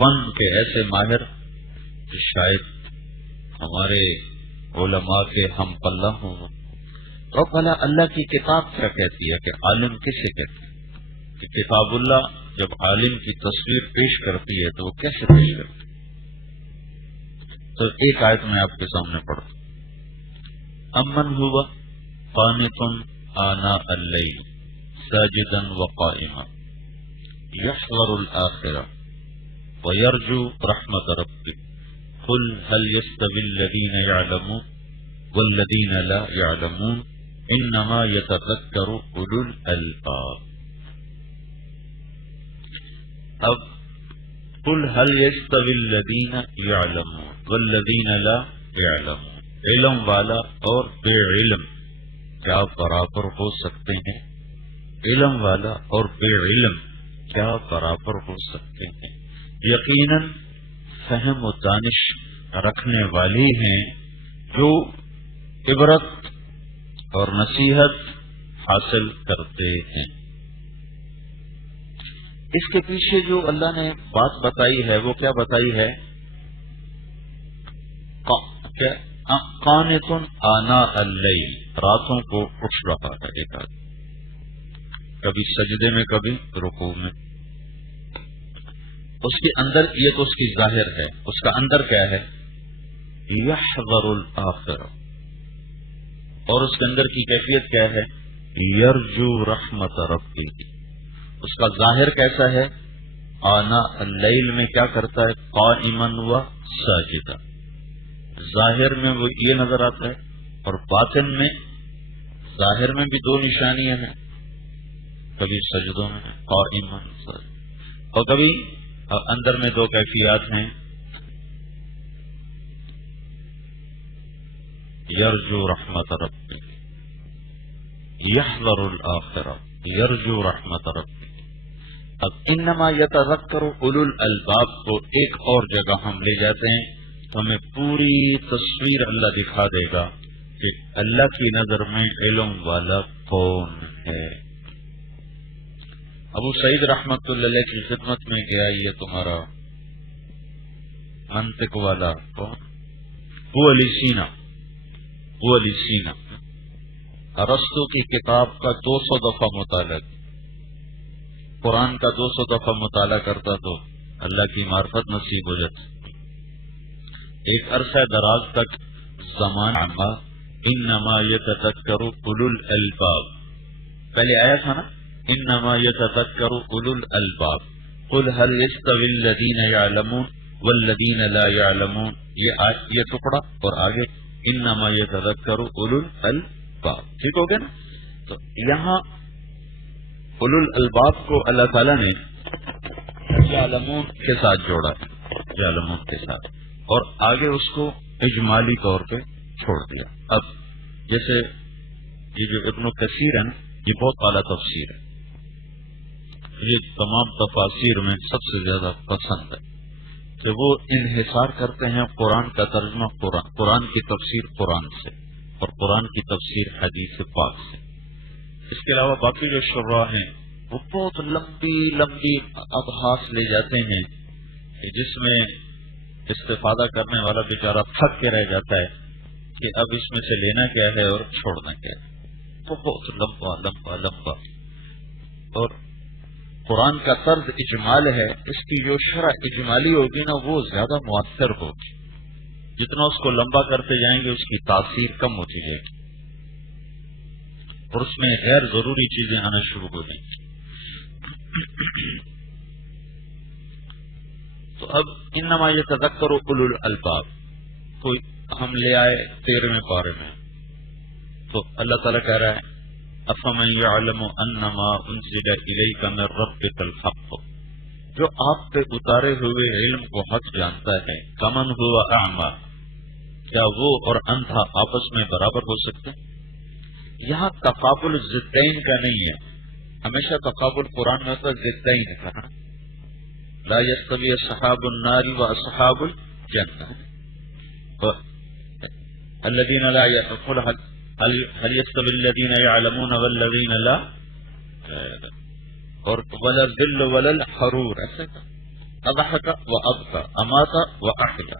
فن کے ایسے ماہر کہ شاید ہمارے علماء کے ہم پلہ ہوں. تو بھلا اللہ کی کتاب کیا کہتی ہے کہ عالم کسے کہتے ہیں؟ کہ کتاب اللہ جب عالم کی تصویر پیش کرتی ہے تو وہ کیسے پیش کرتی ہے؟ تو ایک آیت میں آپ کے سامنے پڑھتا ہوں. امن ہوا قانت آناء اللیل ساجدا وقائما یحذر الآخرہ ویرجو رحمت ربک قل هل يستوي الذین يعلمون والذین لا يعلمون انما يتذکر اولو الالباب. اب قل هل يستوي الذین يعلمون والذین لا يعلمون، علم والا اور بے علم کیا برابر ہو سکتے ہیں؟ علم والا اور بے علم کیا برابر ہو سکتے ہیں؟ یقیناً فہم و دانش رکھنے والی ہیں جو عبرت اور نصیحت حاصل کرتے ہیں. اس کے پیچھے جو اللہ نے بات بتائی ہے وہ کیا بتائی ہے؟ قانت آناء اللیل، راتوں کو اٹھ رہا ہے ایک آدمی، کبھی سجدے میں کبھی رکوع میں. اس کے اندر یہ تو اس کی ظاہر ہے، اس کا اندر کیا ہے؟ یحذر الآخرہ. اور اس کے اندر کی کیفیت کیا ہے؟ یرجو رحمت ربہ. اس کا ظاہر کیسا ہے؟ آناء اللیل میں کیا کرتا ہے؟ قائما و ساجدا. ظاہر میں وہ یہ نظر آتا ہے اور باطن میں، ظاہر میں بھی دو نشانیاں ہیں، کبھی سجدوں میں قائما اور کبھی اندر میں دو کیفیات ہیں، یرجو رحمت ربہ یحذر الآخرہ یرجو رحمت ربہ. اب انما یتذکر اولو الالباب کو ایک اور جگہ ہم لے جاتے ہیں تو ہمیں پوری تصویر اللہ دکھا دے گا کہ اللہ کی نظر میں علم والا کون ہے. ابو سعید رحمت اللہ علیہ کی خدمت میں گیا یہ تمہارا منطق والا کون؟ ابو علی سینا. ابو علی سینا ارسطو کی کتاب کا 200 دفعہ مطالعہ، قرآن کا 200 دفعہ مطالعہ کرتا تو اللہ کی معرفت نصیب ہو جاتی. ایک عرصہ دراز تک زمان عما انما یتذکر اولو الالباب، پہلے آیا تھا نا انما یتذکر اولو الالباب قل هل يستوي الذین یعلمون والذین لا یعلمون، یہ ٹکڑا اور آگے انما یتذکر اولو الالباب. ٹھیک ہو گیا نا؟ تو یہاں اولو الالباب کو اللہ تعالیٰ نے یعلمون کے ساتھ جوڑا، یعلمون کے ساتھ، اور آگے اس کو اجمالی طور پہ چھوڑ دیا. اب جیسے یہ جو ابن کثیر ہے نا، یہ بہت اعلیٰ تفسیر ہے، یہ تمام تفاسیر میں سب سے زیادہ پسند ہے کہ وہ انحصار کرتے ہیں قرآن کا ترجمہ قرآن کی تفسیر قرآن سے اور قرآن کی تفسیر حدیث پاک سے. اس کے علاوہ باقی جو شرح ہیں وہ بہت لمبی لمبی ابحاث لے جاتے ہیں کہ جس میں استفادہ کرنے والا بیچارہ تھک کے رہ جاتا ہے کہ اب اس میں سے لینا کیا ہے اور چھوڑنا کیا ہے. بہت لمبا لمبا لمبا. اور قرآن کا طرز اجمال ہے، اس کی جو شرح اجمالی ہوگی نا وہ زیادہ مؤثر ہوگی. جتنا اس کو لمبا کرتے جائیں گے اس کی تاثیر کم ہوتی جائے گی اور اس میں غیر ضروری چیزیں آنا شروع ہو جائیں گی. تو اب انما یتذکر اولو الالباب کو ہم لے آئے 13ویں پارے میں. تو اللہ تعالیٰ کہہ رہا ہے افمن یعلم انما انزل الیک من ربک الحق، جو آپ پہ اتارے ہوئے علم کو حق جانتا ہے، کمن ہوا اعمی، کیا وہ اور اندھا آپس میں برابر ہو سکتے؟ یہاں تقابل ضدین کا نہیں ہے، ہمیشہ تقابل قرآن میں ہوتا ضدین کا. لا يستوي اصحاب النار واصحاب الجنہ، الذين لا يقول هل يستوي الذين يعلمون والذين لا، اور ولا الذل ولا الحرور، ایسا اضحک و ابکا، امات و احیا.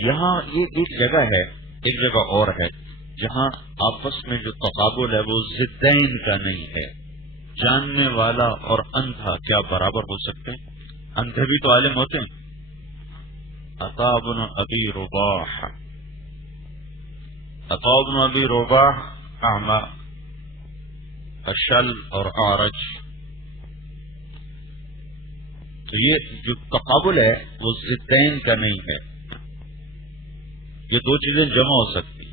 یہاں یہ ایک جگہ ہے، ایک جگہ اور ہے جہاں آپس میں جو تقابل ہے وہ ضدین کا نہیں ہے. جاننے والا اور اندھا کیا برابر ہو سکتے ہیں؟ اندھے بھی تو عالم ہوتے ہیں. عطاء بن ابی رباح، عطاء بن ابی رباح اعمی، اشل اور اعرج. تو یہ جو تقابل ہے وہ ضدین کا نہیں ہے، یہ دو چیزیں جمع ہو سکتی.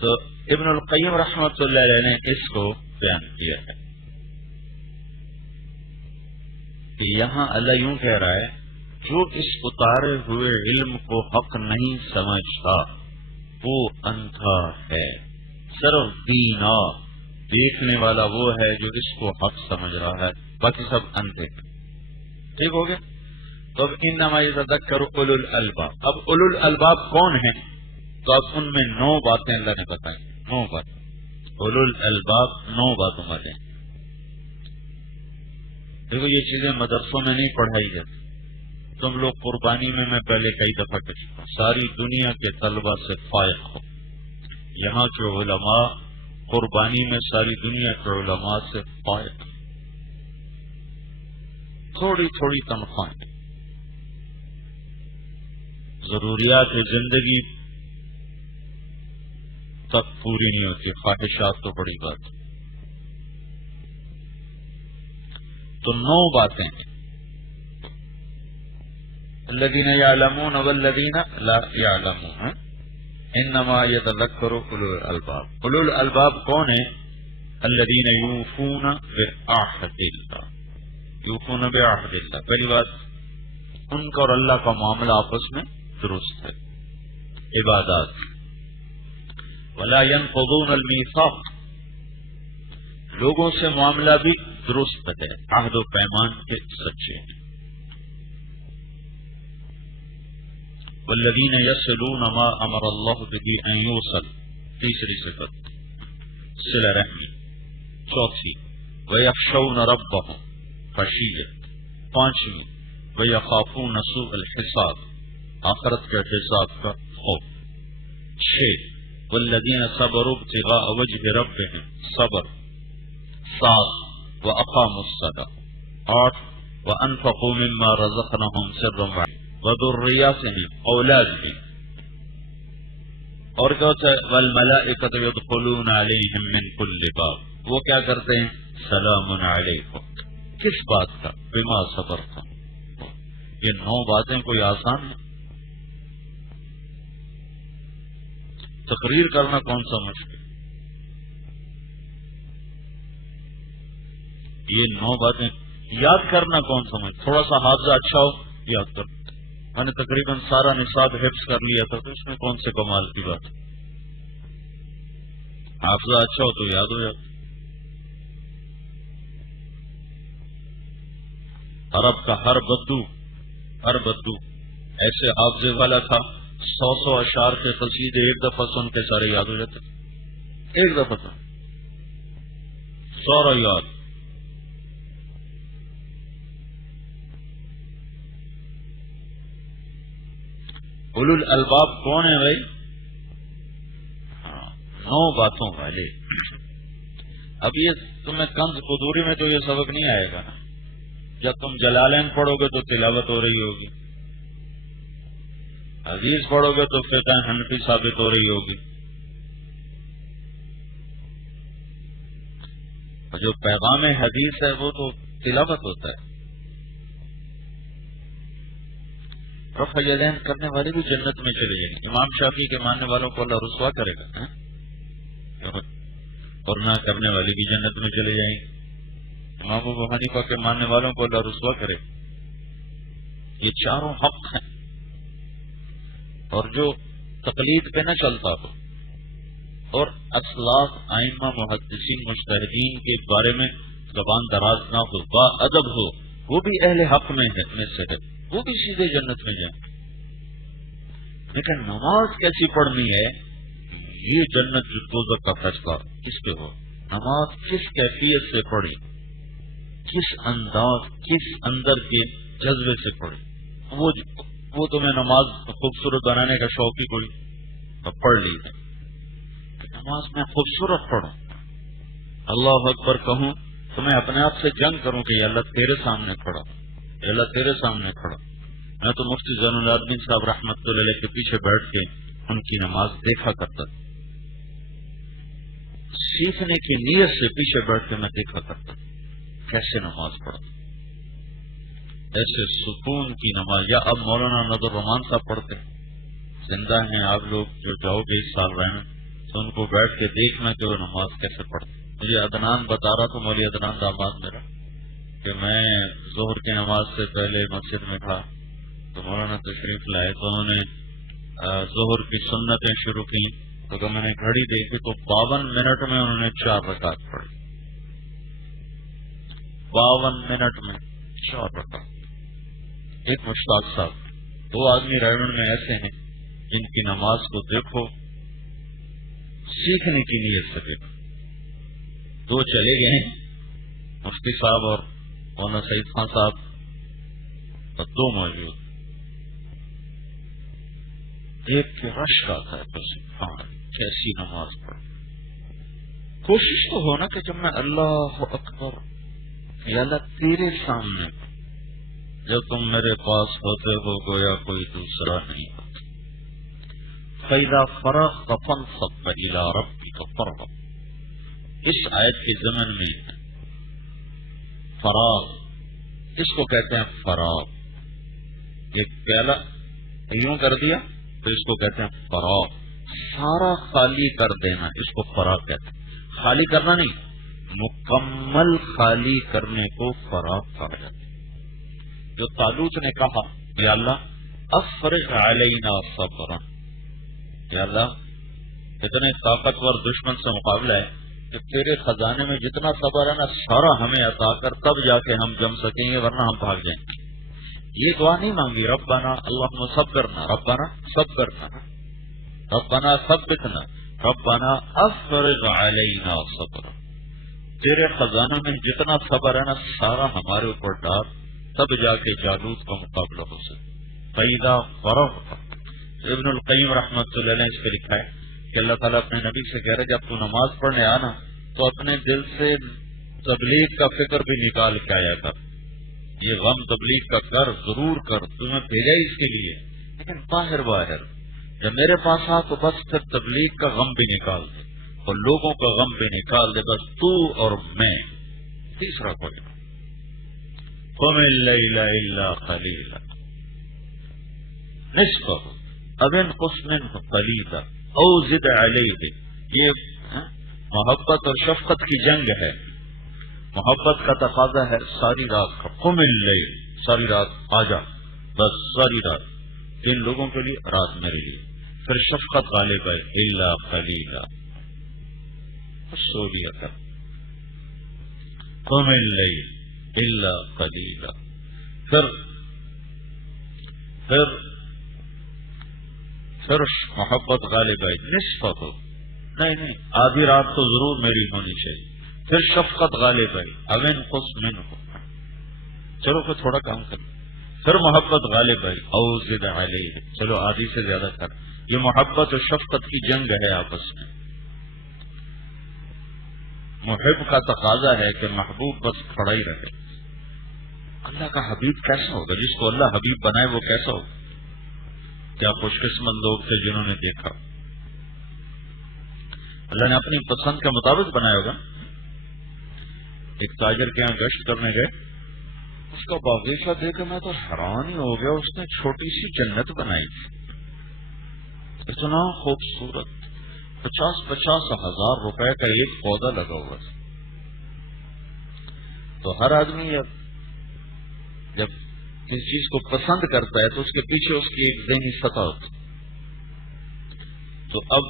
تو ابن القیم رحمۃ اللہ علیہ نے اس کو بیان کیا ہے کہ یہاں اللہ یوں کہہ رہا ہے جو اس اتارے ہوئے علم کو حق نہیں سمجھتا وہ اندھا ہے. صرف بینا دیکھنے والا وہ ہے جو اس کو حق سمجھ رہا ہے، باقی سب اندھے. ٹھیک ہو گیا؟ تو اب انما یتذکر اولو الالباب. اب اولو الالباب کون ہیں؟ تو اب ان میں 9 باتیں اللہ نے بتائیں. 9 باتیں. اولو الالباب 9 باتوں والے ہیں. دیکھو یہ چیزیں مدرسوں میں نہیں پڑھائی جاتی. تم لوگ قربانی میں پہلے کئی دفعہ کر چکا ہوں، ساری دنیا کے طلبہ سے فائق ہو. یہاں کے علماء قربانی میں ساری دنیا کے علماء سے فائق. تھوڑی تھوڑی تنخواہیں، ضروریات زندگی تک پوری نہیں ہوتی، خواہشات تو بڑی بات. تو 9 باتیں ہیں. الذین یعلمون والذین لا یعلمون انما یتذکر اولو الالباب. اولو الالباب کون ہیں؟ الذین یوفون بعہد اللہ. یوفون بعہد اللہ، پہلی بات ان کا اور اللہ کا معاملہ آپس میں درست ہے. عبادات. ولا ينقضون المیثاق، لوگوں سے معاملہ بھی درست ہے، عہد و پیمان کے سچے ہیں. والذین یصلون ما امر اللہ به ان یوصل، تیسری صفت صلہ رحمی. چوتھی ویخشون ربهم خشیت. پانچویں ویخافون سوء الحساب، آخرت کے حساب کا خوف. 6 والذین صبروا ابتغاء وجه ربهم، صبر. 7 واقاموا الصلاة. 8 وانفقوا مما رزقناهم سرا وذریاتهم، اولادهم. اور کیا ہوتا ہے؟ والملائکۃ یدخلون علیہم من کل باب، وہ کیا کرتے ہیں؟ سلام علیکم. کس بات کا؟ بما صبرتم. یہ 9 باتیں کوئی آسان ہے؟ تقریر کرنا کون سا مشکل؟ یہ 9 باتیں یاد کرنا کون سا مشکل؟ تھوڑا سا حافظہ اچھا ہو یاد کر. میں نے تقریباً سارا نصاب حفظ کر لیا تھا، تو اس میں کون سے کمال کی بات ہے؟ حافظہ اچھا ہو تو یاد ہو جاتا. عرب کا ہر بدو ایسے حافظے والا تھا، 100 اشعار کے قصیدے ایک دفعہ سن کے سارے یاد ہو جاتے. ایک دفعہ تھا سارا یاد. اولو الالباب کون ہے بھائی؟ 9 باتوں والے. اب یہ تمہیں کنز قدوری میں تو یہ سبق نہیں آئے گا نا. جب تم جلالین پڑھو گے تو تلاوت ہو رہی ہوگی، حدیث پڑھو گے تو فقہ حنفی ثابت ہو رہی ہوگی. اور جو پیغام حدیث ہے وہ تو تلاوت ہوتا ہے. رفع یدین کرنے والے بھی جنت میں چلے جائیں گے. امام شافعی کے ماننے والوں کو اللہ رسوا کرے گا، اور نہ کرنے والے بھی جنت میں چلے جائیں گے. امام ابو حنیفہ کے ماننے والوں کو اللہ رسوا کرے. یہ چاروں حق ہیں. اور جو تقلید پہ نہ چلتا ہو اور اسلاف ائمہ محدثین مجتہدین کے بارے میں زبان دراز نہ ہو، با ادب ہو، وہ بھی اہل حق میں سے ہے، وہ بھی سیدھے جنت میں جائیں. لیکن نماز کیسی پڑھنی ہے، یہ جنت دوزخ کا فیصلہ کس پہ ہو. نماز کس کیفیت سے پڑھی، کس انداز، کس اندر کے جذبے سے پڑھی. وہ تمہیں نماز خوبصورت بنانے کا شوق ہی کوئی تو پڑھ لی ہے. نماز میں خوبصورت پڑھوں، اللہ اکبر کہوں تو میں اپنے آپ سے جنگ کروں کہ یا اللہ تیرے سامنے کھڑا، یا اللہ تیرے سامنے کھڑا. میں تو مفتی زین العابدین صاحب رحمۃ اللہ علیہ کے پیچھے بیٹھ کے ان کی نماز دیکھا کرتا تھا. سیکھنے کی نیت سے پیچھے بیٹھ کے میں دیکھا کرتا کیسے نماز پڑھا، ایسے سکون کی نماز. یا اب مولانا نظر الرحمان صاحب پڑھتے زندہ ہیں، آپ لوگ جو جاؤ گے اس سال رہنا تو ان کو بیٹھ کے دیکھنا کہ وہ نماز کیسے پڑھتے. مجھے عدنان بتا رہا تھا، مولوی عدنان داماد میرا، کہ میں ظہر کی نماز سے پہلے مسجد میں تھا تو مولانا تشریف لائے تو انہوں نے ظہر کی سنتیں شروع کی. تو جب میں نے گھڑی دیکھی تو 52 منٹ میں انہوں نے 4 رکعت پڑھی. 52 منٹ میں 4 رکعت. ایک مشتاق صاحب، 2 آدمی رائمنڈ میں ایسے ہیں جن کی نماز کو دیکھو سیکھنے کی نیت سے دیکھو. 2 چلے گئے ہیں، مفتی صاحب اور مولانا سعید خان صاحب اور 2 موجود. ایک کے رشک آتا ہے تو سبحان کیسی نماز پڑھ. کوشش تو ہونا کہ جب میں اللہ اکبر یا اللہ تیرے سامنے، جب تم میرے پاس ہوتے ہو گویا کوئی دوسرا نہیں ہوتا. فَإِذَا فَرَغْتَ فَانصَبْ إِلَىٰ رَبِّكَ فَارْغَب. اس آیت کے ضمن میں فراغ، اس کو کہتے ہیں فراغ. ایک پیالہ یوں کر دیا تو اس کو کہتے ہیں فراغ. سارا خالی کر دینا اس کو فراغ کہتے ہیں. خالی کرنا نہیں، مکمل خالی کرنے کو فراغ کہا جاتا ہے. جو طالوت نے کہا یا اللہ افرغ علینا صبرا، یا اللہ اتنے طاقتور دشمن سے مقابلہ ہے کہ تیرے خزانے میں جتنا صبر ہے نا سارا ہمیں عطا کر، تب جا کے ہم جم سکیں گے ورنہ ہم بھاگ جائیں گے. یہ دعا نہیں مانگی ربنا اللہم صبرنا، ربنا صبرنا، ربنا ثبتنا، ربنا افرغ علینا صبرا. تیرے خزانوں میں جتنا صبر ہے نا سارا ہمارے اوپر ڈال، تب جا کے جالوت کا مقابلہ ہو سکے. فَإِذَا فَرَغْتَ، ابن القیم رحمۃ اللہ علیہ اس پہ لکھا ہے کہ اللہ تعالیٰ اپنے نبی سے کہہ رہے جب تو نماز پڑھنے آنا تو اپنے دل سے تبلیغ کا فکر بھی نکال کے آیا کر. یہ غم تبلیغ کا کر، ضرور کر، تمہیں بھیجا اس کے لیے، لیکن باہر جب میرے پاس آ تو بس پھر تبلیغ کا غم بھی نکال دے اور لوگوں کا غم بھی نکال دے، بس تو اور میں. تیسرا کوئی قم اللیل الا قلیلا نصفہ او انقص منہ قلیلا او زد علیہ. یہ محبت اور شفقت کی جنگ ہے. محبت کا تقاضا ہے ساری رات کا. قم اللیل، ساری رات آ جا، بس ساری رات. 3 لوگوں کے لیے، رات میرے لیے. پھر شفقت غالب ہے الا قلیلا، سو لیا کر. قم اللیل الا قلیلا. پھر محبت غالب ہے نصف ہو، نہیں آدھی رات تو ضرور میری ہونی چاہیے. پھر شفقت غالب ہے او انقص منہ، چلو پھر تھوڑا کام کر. پھر محبت غالب ہے او زد علیہ، چلو آدھی سے زیادہ کر. یہ محبت اور شفقت کی جنگ ہے آپس میں. محب کا تقاضا ہے کہ محبوب بس کھڑا ہی رہے. اللہ کا حبیب کیسا ہوگا؟ جس کو اللہ حبیب بنائے وہ کیسا ہوگا؟ کیا خوش قسمت لوگ تھے جنہوں نے دیکھا. اللہ نے اپنی پسند کے مطابق بنایا ہوگا. ایک تاجر کے یہاں گشت کرنے گئے، اس کا باغیچہ دیکھ کے میں تو حیران ہی ہو گیا. اس نے چھوٹی سی جنت بنائی تھی، اتنا خوبصورت. 50-50 ہزار روپے کا ایک پودا لگا ہوا تھا. تو ہر آدمی جب کسی چیز کو پسند کرتا ہے تو اس کے پیچھے اس کی ایک ذہنی سطح ہوتی. تو اب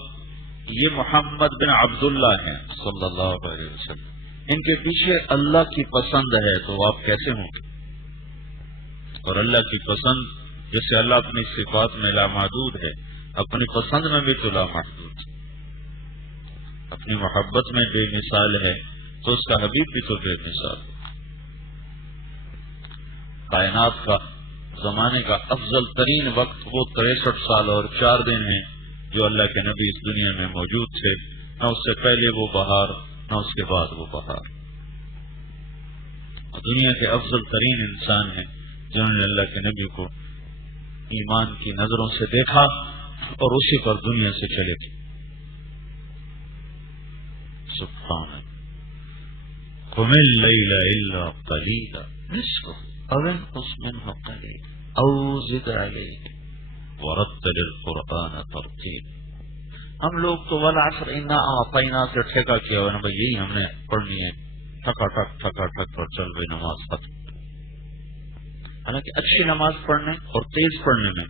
یہ محمد بن عبداللہ ہیں صلی اللہ علیہ وسلم، ان کے پیچھے اللہ کی پسند ہے تو آپ کیسے ہوں گے؟ اور اللہ کی پسند، جیسے اللہ اپنی صفات میں لامحدود ہے، اپنی پسند میں بھی تو لامحدود ہے. اپنی محبت میں بے مثال ہے تو اس کا حبیب بھی تو بے مثال ہے. کائنات کا زمانے کا افضل ترین وقت وہ 63 سال اور 4 دن ہیں جو اللہ کے نبی اس دنیا میں موجود تھے، نہ اس سے پہلے وہ بہار نہ اس کے بعد وہ بہار. دنیا کے افضل ترین انسان ہیں جنہوں نے اللہ کے نبی کو ایمان کی نظروں سے دیکھا اور اسی پر دنیا سے چلے گئے. سبحان اللہ. قم اللیل الا قلیلا نصفه او انقص منه قلیلا او زد علیہ ورتل القرآن ترتیلا. ہم لوگ تو والعصر انا اعطیناک سے ٹھیکہ کیا ہوا نا بھائی، یہی ہم نے پڑھنی ہے، ٹھکا ٹھک پر چل رہی نماز ختم. حالانکہ اچھی نماز پڑھنے اور تیز پڑھنے میں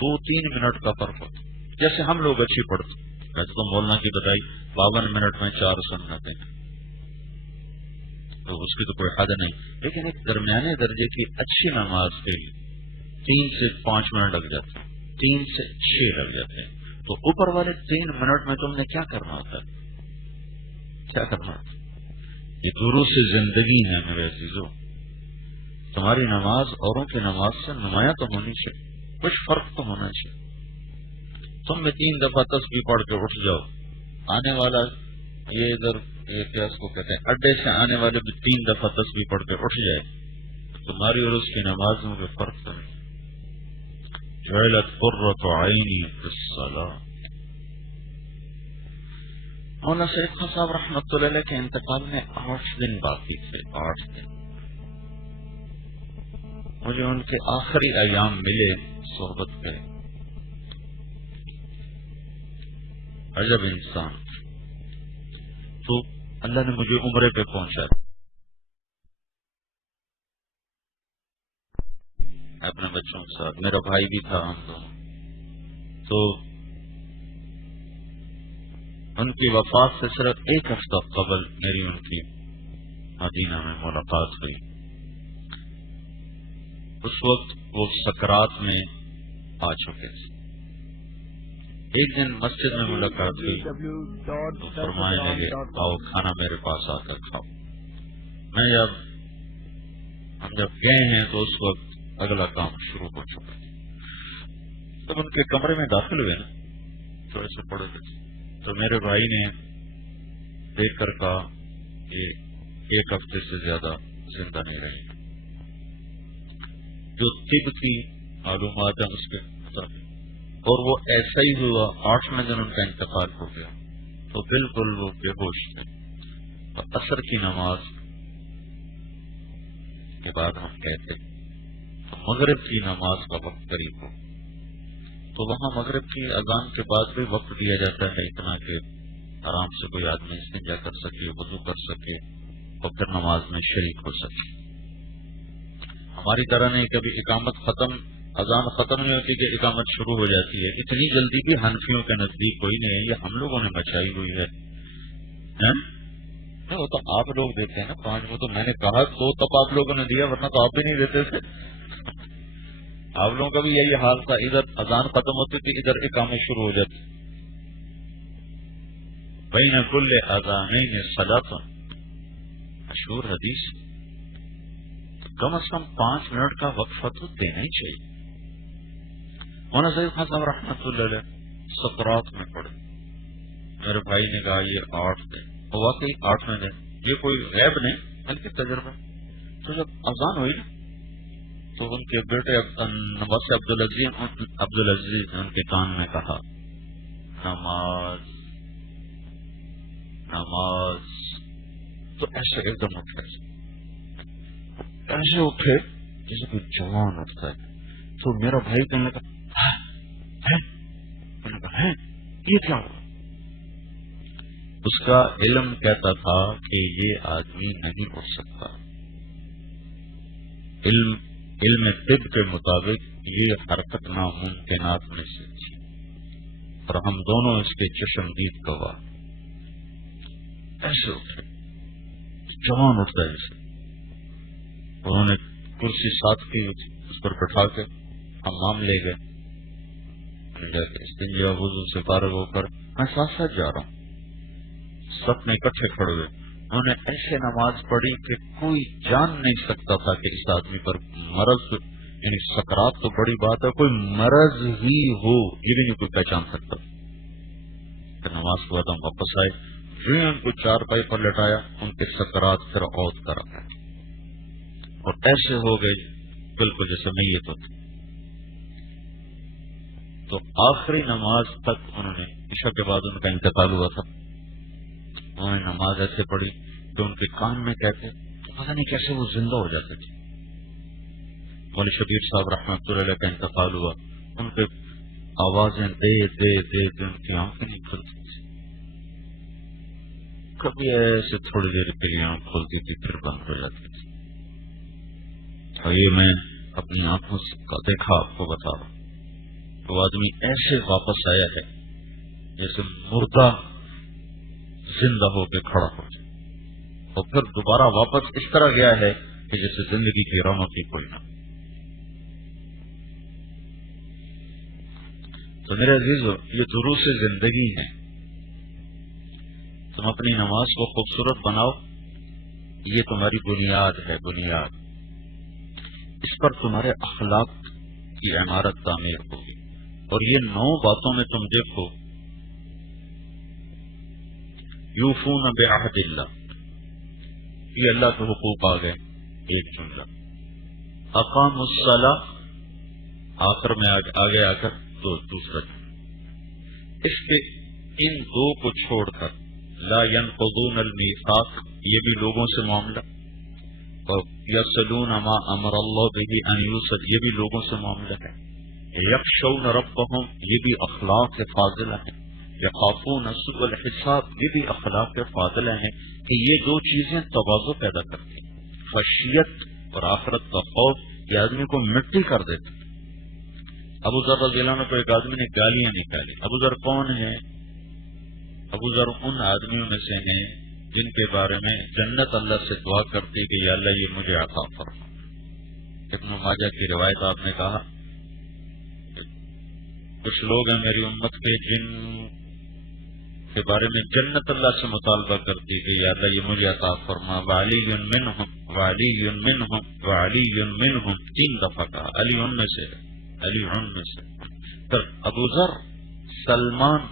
2-3 منٹ کا فرق ہوتا. جیسے ہم لوگ اچھی پڑھتے، ویسے تو مولانا کی بتائی 52 منٹ میں 4 سنتیں ہیں، تو اس کی تو کوئی حد نہیں، لیکن ایک درمیانے درجے کی اچھی نماز کے لیے 3 سے 5 منٹ لگ جاتے ہیں، 3 سے 6 لگ جاتے ہیں. تو اوپر والے 3 منٹ میں تم نے کیا کرنا ہوتا ہے؟ کیا کرنا ہوتا ہے؟ یہ دروس زندگی ہے میرے عزیزوں. تمہاری نماز اوروں کی نماز سے نمایاں تو ہونی چاہیے، کچھ فرق تو ہونا چاہیے. تم میں 3 دفعہ تسبیح پڑھ کے اٹھ جاؤ، آنے والا یہ ادھر یہ کیا اس کو کہتے ہیں اڈے سے آنے والے بھی 3 دفعہ تسبیح پڑھ کے اٹھ جائے، تمہاری اور اس کی نمازوں میں فرق تو نہیں. جعلت قرۃ عینی فی الصلاۃ. مولانا شریف خان صاحب رحمۃ اللہ علیہ کے انتقال میں 8 دن باقی تھے. 8 دن مجھے ان کے آخری ایام ملے صحبت کے. عجب انسان. تو اللہ نے مجھے عمرے پہ پہنچا اپنے بچوں کے ساتھ، میرا بھائی بھی تھا، ہم دونوں. تو ان کی وفات سے صرف 1 ہفتہ قبل میری ان کی مدینہ میں ملاقات ہوئی. اس وقت وہ سکرات میں آ چکے تھے. ایک دن مسجد میں ملاقات ہوئی تو فرمانے لگے آؤ کھانا میرے پاس آ کر کھاؤ. ہم جب گئے ہیں تو اس وقت اگلا کام شروع ہو چکا. تب ان کے کمرے میں داخل ہوئے نا، تھوڑے سے پڑے تھے، تو میرے بھائی نے دیکھ کر کہا کہ 1 ہفتے سے زیادہ زندہ نہیں رہے. جو طب کی معلومات ہیں اس کے مطابق، اور وہ ایسا ہی ہوا. 8ویں دن ان کا انتقال ہو گیا تو بالکل وہ بے ہوش تھے. عصر کی نماز کے بعد ہم کہتے مغرب کی نماز کا وقت قریب ہو، تو وہاں مغرب کی اذان کے بعد بھی وقت دیا جاتا ہے اتنا کہ آرام سے کوئی آدمی استنجا کر سکے، وضو کر سکے اور پھر نماز میں شریک ہو سکے. ہماری طرح نہیں کبھی اقامت ختم، اذان ختم نہیں ہوتی کہ اقامت شروع ہو جاتی ہے. اتنی جلدی بھی حنفیوں کے نزدیک کوئی نہیں ہے، یہ ہم لوگوں نے مچائی ہوئی ہے. وہ تو آپ لوگ دیتے ہیں نا 5، وہ تو میں نے کہا تو تب آپ لوگوں نے دیا، ورنہ تو آپ بھی نہیں دیتے تھے. آپ لوگوں کا بھی یہی حال تھا، ادھر اذان ختم ہوتی تھی ادھر اقامت شروع ہو جاتی. بین کل اذانین صلاۃ، مشہور حدیث. کم از کم 5 منٹ کا وقفہ تو دینا ہی چاہیے. مولانا سید خان صاحب رحمۃ اللہ علیہ سکرات میں پڑے. میرے بھائی نے کہا یہ 8 دن، اور واقعی 8ویں دن. یہ کوئی غیب نہیں بلکہ تجربہ. تو جب اذان ہوئی تو ان کے بیٹے نواز عبدالعزیز نے ان کے کان میں کہا نماز نماز. تو ایسے ایک دم اٹھے، ایسے اٹھے جیسے کوئی جوان اٹھتا ہے. تو میرا بھائی کہنے لگا یہ کیا ہوا؟ اس کا علم کہتا تھا کہ یہ آدمی نہیں اٹھ سکتا. علم طب کے مطابق یہ حرکت ناممکنات میں سے تھی، اور ہم دونوں اس کے چشمدید گواہ. ایسے اٹھے، جوان اٹھتا ہے جیسے. انہوں نے کرسی ساتھ کی، اس پر بٹھا کے حمام لے گئے. استنجا وضو سے فارغ ہو کر میں ساتھ ساتھ جا رہا ہوں. سب نے اکٹھے کھڑے ہوئے. انہوں نے ایسے نماز پڑھی کہ کوئی جان نہیں سکتا تھا کہ اس آدمی پر مرض، یعنی سکرات تو بڑی بات ہے، کوئی مرض ہی ہو یہ بھی نہیں کوئی پہچان سکتا. کہ نماز کے بعد ہم واپس آئے، جو ان کو چار پائی پر لٹایا، ان کے سکرات پھر عود کرا اور ایسے ہو گئے بالکل جیسے میت ہوتے. تو آخری نماز تک انہوں نے، عشاء کے بعد ان کا انتقال ہوا تھا، انہوں نے نماز ایسے پڑھی کہ ان کے کان میں کہتے پتہ نہیں کیسے وہ زندہ ہو جاتے تھے. مولوی شبیر صاحب رحمۃ اللہ علیہ کا انتقال ہوا، ان کے آوازیں دے دے دے دے ان کی آنکھیں نہیں کھلتی تھی، کبھی ایسے تھوڑی دیر کے لیے آنکھ کھلتی تھی پھر بند ہو جاتی تھی. اور یہ میں اپنی آنکھوں سے دیکھا، آپ کو بتا رہا ہوں. وہ آدمی ایسے واپس آیا ہے جیسے مردہ زندہ ہو کے کھڑا ہو جائے، اور پھر دوبارہ واپس اس طرح گیا ہے کہ جیسے زندگی کی رونق کی کوئی نہ. تو میرے عزیزو، یہ دروس زندگی ہیں. تم اپنی نماز کو خوبصورت بناؤ، یہ تمہاری بنیاد ہے، بنیاد. اس پر تمہارے اخلاق کی عمارت تعمیر ہوگی. اور یہ 9 باتوں میں تم دیکھو، یوفون بعہد اللہ، یہ اللہ کے حقوق آ گئے. ایک جملہ. اقاموا الصلاۃ، آخر میں آگے آ کر دوسرا جملہ. اس کے ان 2 کو چھوڑ کر لا ينقضون المیثاق، یہ بھی لوگوں سے معاملہ، اور یصلون ما امر اللہ به ان یوصل، یہ بھی لوگوں سے معاملہ ہے. یخشون ربهم، یہ بھی اخلاق فاضلہ ہیں. یخافون سوء الحساب، یہ بھی اخلاق فاضلہ ہیں کہ یہ 2 چیزیں تواضع پیدا کرتی ہیں. خشیت اور آخرت کا خوف یہ آدمی کو مٹی کر دیتے. ابو ذر رضی اللہ عنہ کو ایک آدمی نے گالیاں نکالی. ابو ذر کون ہے؟ ابو ذر ان آدمیوں میں سے ہیں جن کے بارے میں جنت اللہ سے دعا کرتی کہ یا اللہ یہ مجھے عطا فرما. ابن ماجہ کی روایت آپ نے کہا کچھ لوگ ہیں میری امت کے جن کے بارے میں جنت اللہ سے مطالبہ کرتی کہ یا اللہ یہ مجھے عطا فرما. وعلی منہم وعلی منہم وعلی منہم، 3 دفعہ کہا. علی ان میں سے، علی ان میں سے. پھر ابو ذر، سلمان،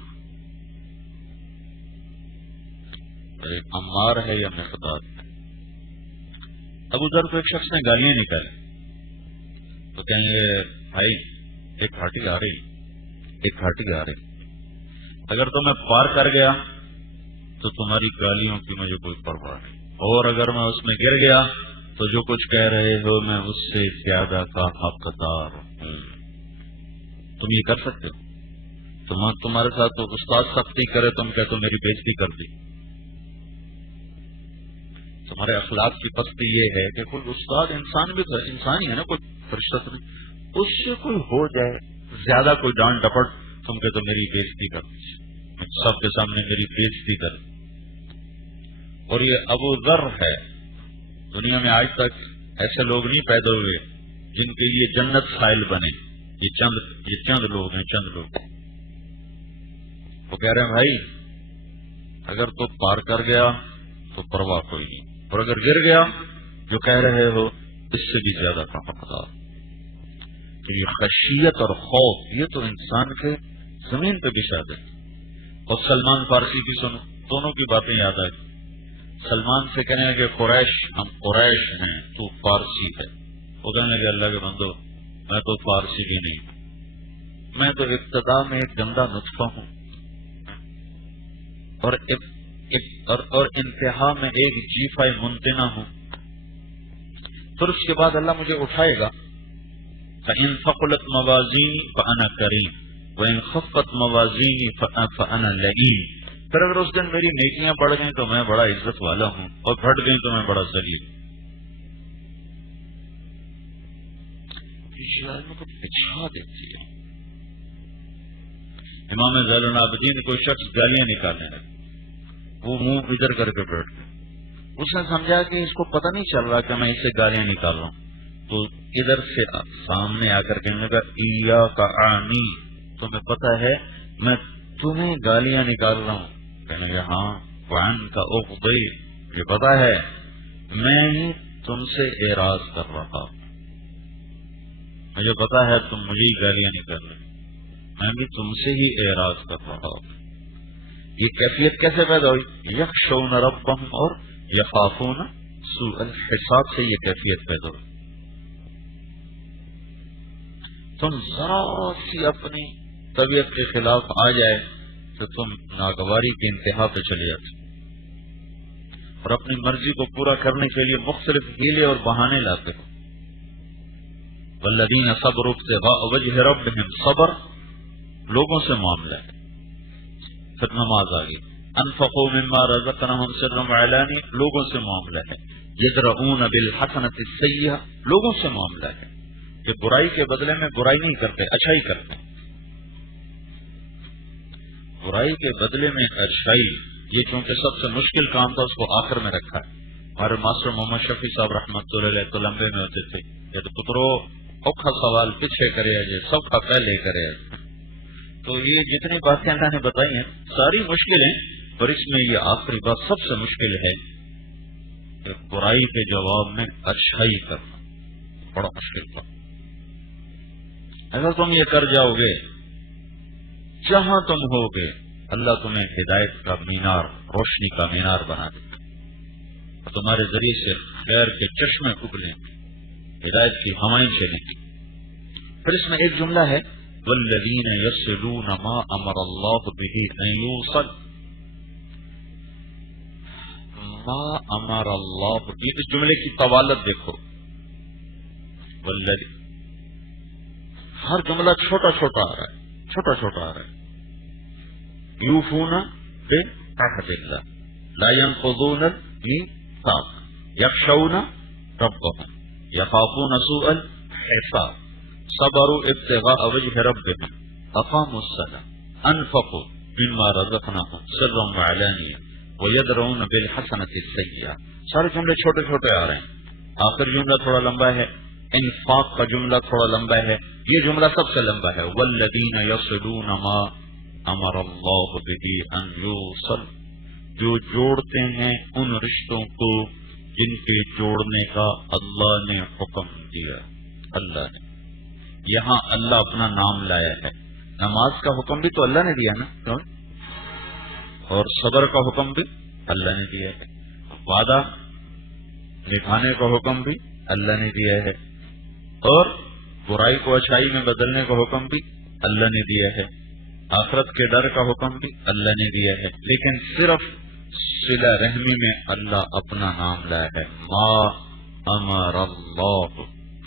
عمار ہے یا مقداد ہے. ابو ذر کو ایک شخص نے گالیاں نکالی تو کہیں گے بھائی ایک گھاٹی آ رہی، ایک گھاٹی آ رہی، اگر تو میں پار کر گیا تو تمہاری گالیوں کی مجھے کوئی پرواہ نہیں، اور اگر میں اس میں گر گیا تو جو کچھ کہہ رہے ہو میں اس سے زیادہ کا حقدار ہوں. تم یہ کر سکتے ہو؟ تمہارے ساتھ تو استاد سختی کرے تم کہتے ہو میری بےزتی کر دی. تمہارے اخلاق کی پستی یہ ہے کہ کوئی استاد انسان بھی تھا، انسان ہی ہے نا، کوئی فرشت نہیں، اس سے کوئی ہو جائے زیادہ کوئی ڈانٹ ڈپٹ، تم کہتے ہو میری بےزتی کر دی، سب کے سامنے میری بےزتی کر. اور یہ ابو ذر ہے. دنیا میں آج تک ایسے لوگ نہیں پیدا ہوئے جن کے یہ جنت سائل بنے. یہ چند لوگ ہیں، چند لوگ. وہ کہہ رہے ہیں بھائی اگر تو پار کر گیا تو پرواہ کوئی نہیں، اور اگر گر گیا جو کہہ رہے ہو اس سے بھی زیادہ کا حقدار. تو یہ خشیت اور خوف یہ تو انسان کے زمین پہ بچھا دے. اور سلمان فارسی کی سنو، دونوں کی باتیں یاد آئی. سلمان سے کہنے لگے قریش، ہم قریش ہیں، تو فارسی ہے. وہ کہنے لگے اللہ کے بندو میں تو فارسی بھی نہیں، میں تو ابتدا میں ایک گندا نطفہ ہوں اور انتہا میں ایک جیفہ منتنہ ہوں. پھر اس کے بعد اللہ مجھے اٹھائے گا. فَإِن ثَقُلَتْ مَوَازِينِي فَأَنَا كَرِيمٌ وَإِن خَفَّتْ مَوَازِينِي فَأَنَا لَئِيمٌ. پھر اگر اس دن میری نیکیاں بڑھ گئیں تو میں بڑا عزت والا ہوں، اور گھٹ گئیں تو میں بڑا ذلیل. بچھا دیتی ہے. امام زین العابدین کوئی شخص گالیاں نکالنے لگے، وہ منہ ادھر کر کے بیٹھ گئے. اس نے سمجھا کہ اس کو پتہ نہیں چل رہا کہ میں اسے گالیاں نکال رہا ہوں، تو ادھر سے سامنے آ کر کہنے لگا ایاک اعنی، تمہیں پتہ ہے میں تمہیں گالیاں نکال رہا ہوں. کہنے لگا ہاں. وعنک اغضی، مجھے پتا ہے میں ہی تم سے اعراض کر رہا ہوں، مجھے پتا ہے تم مجھے ہی گالیاں نہیں کر رہے، میں بھی تم سے ہی اعراض کر رہا ہوں۔ یہ کیفیت کیسے پیدا ہوئی؟ یخشون ربهم اور یخافون سوء الحساب سے یہ کیفیت پیدا ہوئی۔ تم ذرا سی اپنی طبیعت کے خلاف آ جائے تو تم ناگواری کی انتہا پہ چلے جاتے اور اپنی مرضی کو پورا کرنے کے لیے مختلف ہیلے اور بہانے لاتے ہو۔ والذین صبروا ابتغاء وجہ ربهم، صبر لوگوں سے معاملہ ہے۔ پھر نماز آ گئی، انفقوا مما رزقناهم سرا وعلانیہ، لوگوں سے معاملہ ہے۔ یدرؤون بالحسنۃ السیئۃ، لوگوں سے معاملہ ہے کہ برائی کے بدلے میں برائی نہیں کرتے، اچھائی کرتے ہیں۔ برائی کے بدلے میں اچھائی، یہ چونکہ سب سے مشکل کام تھا اس کو آخر میں رکھا ہے۔ ہمارے ماسٹر محمد شفیع صاحب رحمۃ اللہ علیہ تو لمبے میں ہوتے تھے کہ تو پترو اوکھا سوال پیچھے کرے جائے، سب کا پہلے کرے۔ تو یہ جتنی باتیں اللہ نے بتائی ہیں ساری مشکلیں، اور اس میں یہ آخری بات سب سے مشکل ہے کہ برائی کے جواب میں اچھائی کرنا بڑا مشکل تھا۔ اگر تم یہ کر جاؤ گے، جہاں تم ہوگے اللہ تمہیں ہدایت کا مینار، روشنی کا مینار بنا دے گا، اور تمہارے ذریعے سے خیر کے چشمے اگلیں گے، ہدایت کی ہوائیں چلیں گی۔ پھر اس میں ایک جملہ ہے والذین یصلون ما امر اللہ بہ ان یوصل، ما امر اللہ، اس جملے کی طوالت دیکھو، والذین، ہر جملہ چھوٹا چھوٹا آ رہا ہے، چھوٹا چھوٹا آ رہا ہے۔ یوفون بعہد اللہ لا ينقضون الميثاق یخشون ربهم یخافون سوء الحساب صبروا ابتغاء وجہ ربهم اقاموا الصلاة انفقوا مما رزقناهم سرا وعلانیہ ویدرؤون بالحسنۃ السیئۃ۔ سارے جملے چھوٹے چھوٹے آ رہے ہیں، آخر جملہ تھوڑا لمبا ہے، انفاق کا جملہ تھوڑا لمبا ہے، یہ جملہ سب سے لمبا ہے والذین یصلون ما امر اللہ بہ ان یوصل، جو جوڑتے ہیں ان رشتوں کو جن کے جوڑنے کا اللہ نے حکم دیا۔ اللہ نے یہاں اللہ اپنا نام لایا ہے، نماز کا حکم بھی تو اللہ نے دیا نا، اور صبر کا حکم بھی اللہ نے دیا ہے، وعدہ نبھانے کا حکم بھی اللہ نے دیا ہے، اور برائی کو اچھائی میں بدلنے کا حکم بھی اللہ نے دیا ہے، آخرت کے ڈر کا حکم بھی اللہ نے دیا ہے، لیکن صرف صلہ رحمی میں اللہ اپنا نام لایا ہے، ما امر اللہ،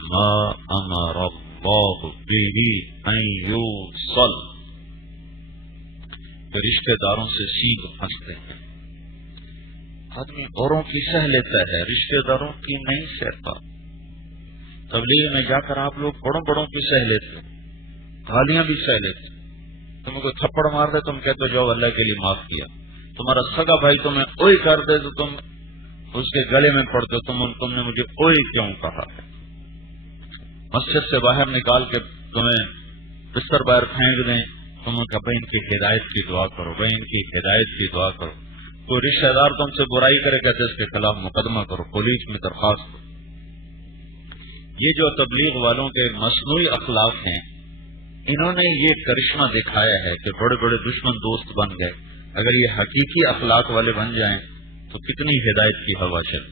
ما امر اللہ بہ ان یوصل، رشتہ داروں سے سیدھ پھنستے ہیں۔ آدمی اوروں کی سہ لیتا ہے، رشتہ داروں کی نہیں سہتا۔ تبلیغ میں جا کر آپ لوگ بڑوں بڑوں کی سہ لیتے، گالیاں بھی سہ لیتے، تم کو تھپڑ مار دے تم کہتے ہو جاؤ اللہ کے لیے معاف کیا، تمہارا سگا بھائی تمہیں اوئی کر دے تو تم اس کے گلے میں پڑتے ہو، تم نے مجھے اوئی کیوں کہا ہے، مسجد سے باہر نکال کے تمہیں بستر باہر پھینک دیں، تم ان کا بھائی ان کی ہدایت کی دعا کرو، بھائی ان کی ہدایت کی دعا کرو، کوئی رشتہ دار تم سے برائی کرے کہتے اس کے خلاف مقدمہ کرو، پولیس میں درخواست کرو۔ یہ جو تبلیغ والوں کے مصنوعی اخلاق ہیں، انہوں نے یہ کرشمہ دکھایا ہے کہ بڑے بڑے دشمن دوست بن گئے، اگر یہ حقیقی اخلاق والے بن جائیں تو کتنی ہدایت کی ہوا چلے۔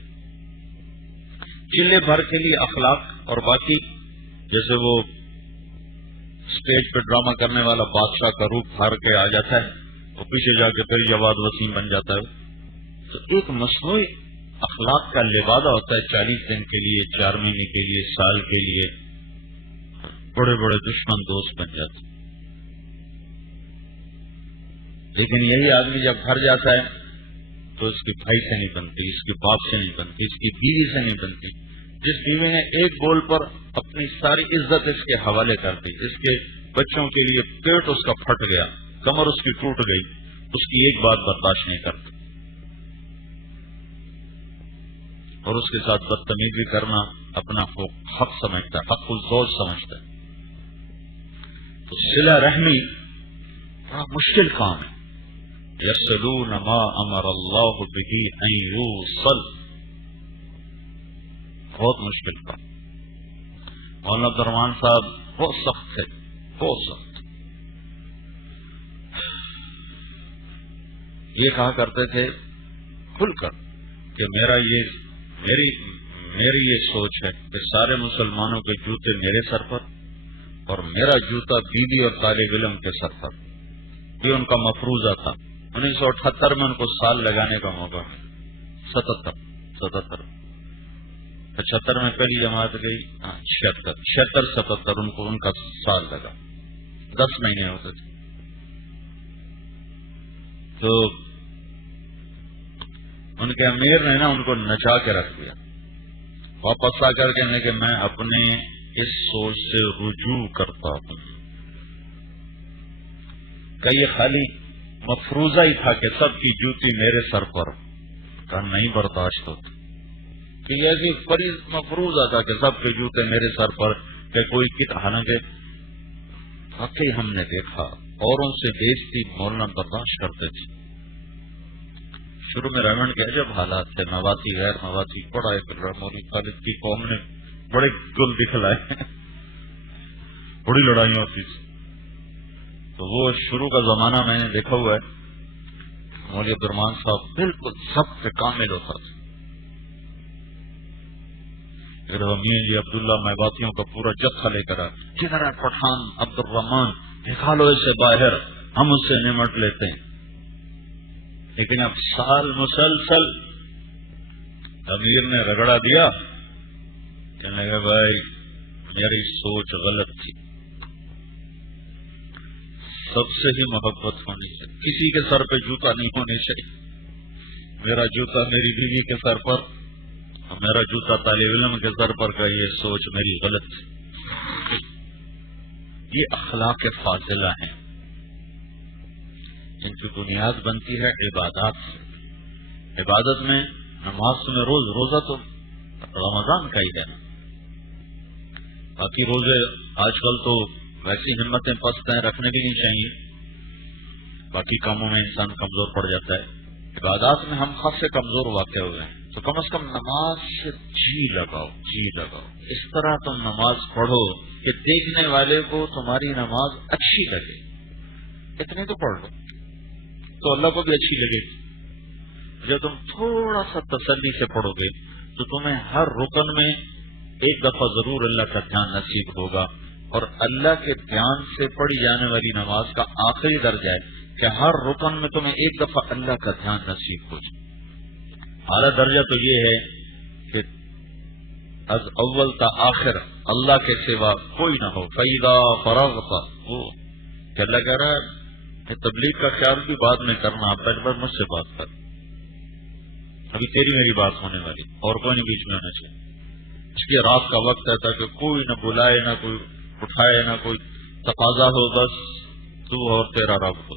چلے بھر کے لیے اخلاق، اور باقی جیسے وہ اسٹیج پہ ڈرامہ کرنے والا بادشاہ کا روپ دھار کے آ جاتا ہے، وہ پیچھے جا کے پھر جواد وسیم بن جاتا ہے، تو ایک مصنوعی اخلاق کا لبادہ ہوتا ہے 40 دن کے لیے، 4 مہینے کے لیے، سال کے لیے، بڑے بڑے دشمن دوست بن جاتے۔ لیکن یہی آدمی جب گھر جاتا ہے تو اس کے بھائی سے نہیں بنتی، اس کے باپ سے نہیں بنتی، اس کی بیوی سے نہیں بنتی۔ جس بیوی نے ایک بول پر اپنی ساری عزت اس کے حوالے کر دی، اس کے بچوں کے لیے پیٹ اس کا پھٹ گیا، کمر اس کی ٹوٹ گئی، اس کی ایک بات برداشت نہیں کرتی، اور اس کے ساتھ بدتمیزی کرنا اپنا حق سمجھتا ہے، حق الزوج سمجھتا ہے۔ تو صلہ رحمی بڑا مشکل کام ہے، یصلون ما امر اللہ بہ ان یوصل. بہت مشکل تھا. مولانا عبد الرحمان صاحب بہت سخت تھے، بہت سخت. یہ کہا کرتے تھے کھل کر کہ میری یہ سوچ ہے کہ سارے مسلمانوں کے جوتے میرے سر پر اور میرا جوتا بیوی اور طالب علم کے سر پر. یہ ان کا مفروضہ تھا. 1978 میں ان کو سال لگانے کا موقع ملا. 77 75 میں پہلی جماعت گئی. 76 77 ان کا سال لگا. 10 مہینے ہوتے تھے. تو ان کے امیر نے نا ان کو نچا کے رکھ دیا. واپس آ کر کہنے کہ میں اپنے اس سوچ سے رجوع کرتا ہوں کہ یہ خالی مفروضہ ہی تھا کہ سب کی جوتی میرے سر پر، کا نہیں برداشت ہوتا. کہ یہ کہ فریض مفروضہ تھا کہ سب کے جوتے میرے سر پر، کہ کوئی حالانکہ واقعی ہم نے دیکھا اوروں سے بےزتی مولانا برداشت کرتے تھے. شروع میں ریمنڈ کے عجب حالات تھے، مواتی غیر مواتی پڑا ہے. مولوی خالد کی قوم نے بڑے گل دکھلائے، بڑی لڑائیاں ہوتی تھی. تو وہ شروع کا زمانہ میں نے دیکھا ہوا ہے. مولوی عبد الرحمان صاحب بالکل سب سے کامل ہوتا تھا. میاں جی عبداللہ میواتیوں کا پورا جتھا لے کر آئے. جدھر ہے پٹھان عبد الرحمان نکالو اسے باہر، ہم اس سے نمٹ لیتے ہیں. لیکن اب سال مسلسل امیر نے رگڑا دیا. کہنے لگا بھائی میری سوچ غلط تھی. سب سے ہی محبت ہونی چاہیے، کسی کے سر پہ جوتا نہیں ہونی چاہیے. میرا جوتا میری بیوی کے سر پر، میرا جوتا طالب علم کے سر پر کا یہ سوچ میری غلط تھی. یہ اخلاق فاضلہ ہیں جن کی بنیاد بنتی ہے عبادات سے. عبادت میں نماز میں روزہ تو رمضان کا ہی ہے. باقی روزے آج کل تو ویسی ہمتیں پست ہیں، رکھنے بھی نہیں چاہیے. باقی کاموں میں انسان کمزور پڑ جاتا ہے. عبادات میں ہم خاص سے کمزور واقع ہوئے ہیں. تو کم از کم نماز سے جی لگاؤ. اس طرح تم نماز پڑھو کہ دیکھنے والے کو تمہاری نماز اچھی لگے. اتنے تو پڑھ لو تو اللہ کو بھی اچھی لگے گی. جب تم تھوڑا سا تسلی سے پڑھو گے تو تمہیں ہر رکن میں ایک دفعہ ضرور اللہ کا دھیان نصیب ہوگا. اور اللہ کے دھیان سے پڑھی جانے والی نماز کا آخری درجہ ہے کہ ہر رکن میں تمہیں ایک دفعہ اللہ کا دھیان نصیب ہو جائے. اعلیٰ درجہ تو یہ ہے کہ از اول تا آخر اللہ کے سوا کوئی نہ ہو. فَإِذَا فَرَغْتَ، وہ کہ اللہ کہہ رہا ہے تبلیغ کا خیال بھی بعد میں کرنا، آپ پہلے بار مجھ سے بات کر. ابھی تیری میری بات ہونے والی، اور کوئی نہیں بیچ میں ہونا چاہیے. اس کی رات کا وقت ہے تاکہ کوئی نہ بلائے، نہ کوئی اٹھائے، نہ کوئی تقاضا ہو، بس تو اور تیرا رب ہو.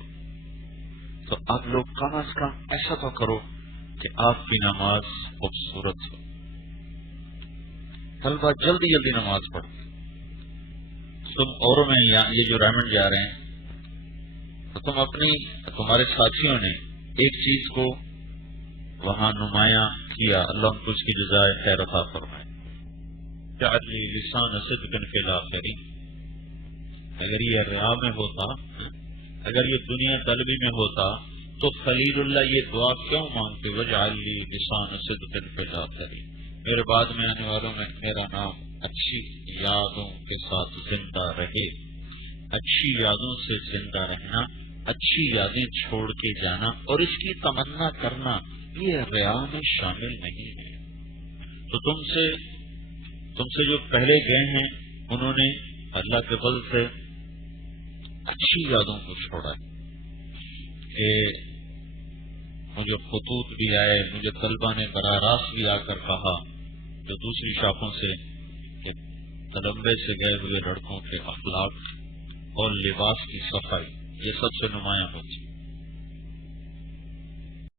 تو آپ لوگ کم از کم ایسا تو کرو کہ آپ کی نماز خوبصورت ہو. طلبہ جلدی جلدی نماز پڑھو. تم اوروں میں یہ جو ریمنڈ جا رہے ہیں تو تم تمہارے ساتھیوں نے ایک چیز کو وہاں نمایاں کیا. اللہ ان کو اس کی جزائے خیر عطا فرمائے. جعل لی لسان صدق فی الآخرین. اگر یہ ریا میں ہوتا، اگر یہ دنیا طلبی میں ہوتا تو خلیل اللہ یہ دعا کیوں مانگتے؟ وجعل لی لسان صدق فی الآخرین، میرے بعد میں آنے والوں میں میرا نام اچھی یادوں کے ساتھ زندہ رہے. اچھی یادوں سے زندہ رہنا، اچھی یادیں چھوڑ کے جانا اور اس کی تمنا کرنا یہ ریا میں شامل نہیں ہے. تو تم سے جو پہلے گئے ہیں انہوں نے اللہ کے فضل سے اچھی یادوں کو چھوڑا کہ مجھے خطوط بھی آئے، مجھے طلبہ نے براہ راست بھی آ کر کہا جو دوسری شاخوں سے کہ تلمبے سے گئے ہوئے لڑکوں کے اخلاق اور لباس کی صفائی یہ سب سے نمایاں ہوتی.